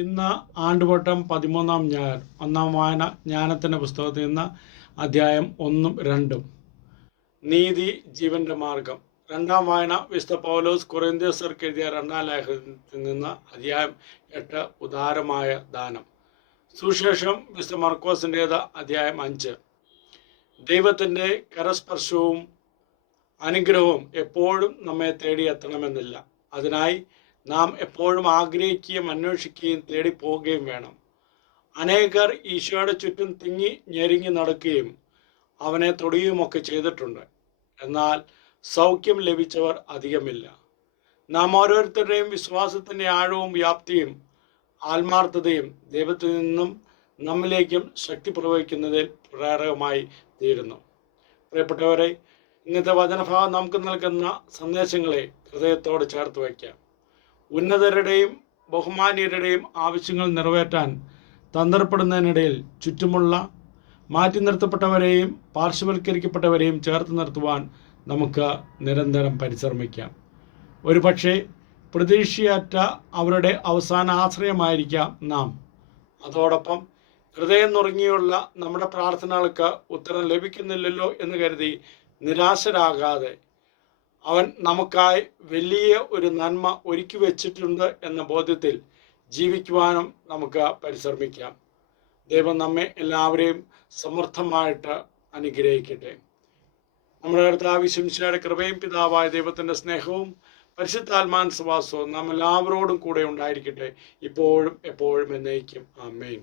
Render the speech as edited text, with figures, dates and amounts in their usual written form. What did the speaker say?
ഇന്ന് ആണ്ടുവട്ടം 13-ാം ഞായർ. ഒന്നാം വായന ജ്ഞാനത്തിൻ്റെ പുസ്തകത്തിൽ നിന്ന് അധ്യായം 1ഉം 2ഉം. നീതി ജീവന്റെ മാർഗം. രണ്ടാം വായന വിശുദ്ധ പൗലോസ് കൊറിന്ത്യർക്ക് എഴുതിയ 2-ാം ലേഖനത്തിൽ നിന്ന് അധ്യായം 8 ഉദാരമായ ദാനം. സുവിശേഷം വിശുദ്ധ മർക്കോസിൻ്റേത് അധ്യായം 5. ദൈവത്തിൻ്റെ കരസ്പർശവും അനുഗ്രഹവും എപ്പോഴും നമ്മെ തേടിയെത്തണമെന്നില്ല. അതിനായി നാം എപ്പോഴും ആഗ്രഹിക്കുകയും അന്വേഷിക്കുകയും തേടിപ്പോവുകയും വേണം. അനേകർ ഈശോയുടെ ചുറ്റും തിങ്ങി ഞെരുങ്ങി നടക്കുകയും അവനെ തൊടുകയുമൊക്കെ ചെയ്തിട്ടുണ്ട്. എന്നാൽ സൗഖ്യം ലഭിച്ചവർ അധികമില്ല. നാം ഓരോരുത്തരുടെയും വിശ്വാസത്തിൻ്റെ ആഴവും വ്യാപ്തിയും ആത്മാർത്ഥതയും ദൈവത്തിൽ നിന്നും നമ്മിലേക്കും ശക്തി പ്രവഹിക്കുന്നതിൽ പ്രേരകമായി തീരുന്നു. പ്രിയപ്പെട്ടവരെ, ഇന്നത്തെ വചനഭാഗം നമുക്ക് നൽകുന്ന സന്ദേശങ്ങളെ ഹൃദയത്തോട് ചേർത്ത് വയ്ക്കാം. ഉന്നതരുടെയും ബഹുമാന്യരുടെയും ആവശ്യങ്ങൾ നിറവേറ്റാൻ തന്ത്രപ്പെടുന്നതിനിടയിൽ ചുറ്റുമുള്ള മാറ്റി നിർത്തപ്പെട്ടവരെയും പാർശ്വവൽക്കരിക്കപ്പെട്ടവരെയും ചേർത്ത് നിർത്തുവാൻ നമുക്ക് നിരന്തരം പരിശ്രമിക്കാം. ഒരു പക്ഷേ പ്രതീക്ഷയറ്റ അവരുടെ അവസാന ആശ്രയമായിരിക്കാം നാം. അതോടൊപ്പം ഹൃദയം നുറുങ്ങിയുള്ള നമ്മുടെ പ്രാർത്ഥനകൾക്ക് ഉത്തരം ലഭിക്കുന്നില്ലല്ലോ എന്ന് കരുതി നിരാശരാകാതെ അവൻ നമുക്കായി വലിയ ഒരു നന്മ ഒരുക്കി വെച്ചിട്ടുണ്ട് എന്ന ബോധ്യത്തിൽ ജീവിക്കുവാനും നമുക്ക് പരിശ്രമിക്കാം. ദൈവം നമ്മെ എല്ലാവരെയും സമർത്ഥമായിട്ട് അനുഗ്രഹിക്കട്ടെ. നമ്മുടെ കർത്താവ് ശംശയുടെ കൃപയും പിതാവായ ദൈവത്തിൻ്റെ സ്നേഹവും പരിശുദ്ധാത്മാൻ സഹവാസവും നാം എല്ലാവരോടും കൂടെ ഉണ്ടായിരിക്കട്ടെ, ഇപ്പോഴും എപ്പോഴും എന്നേക്കും. ആമേൻ.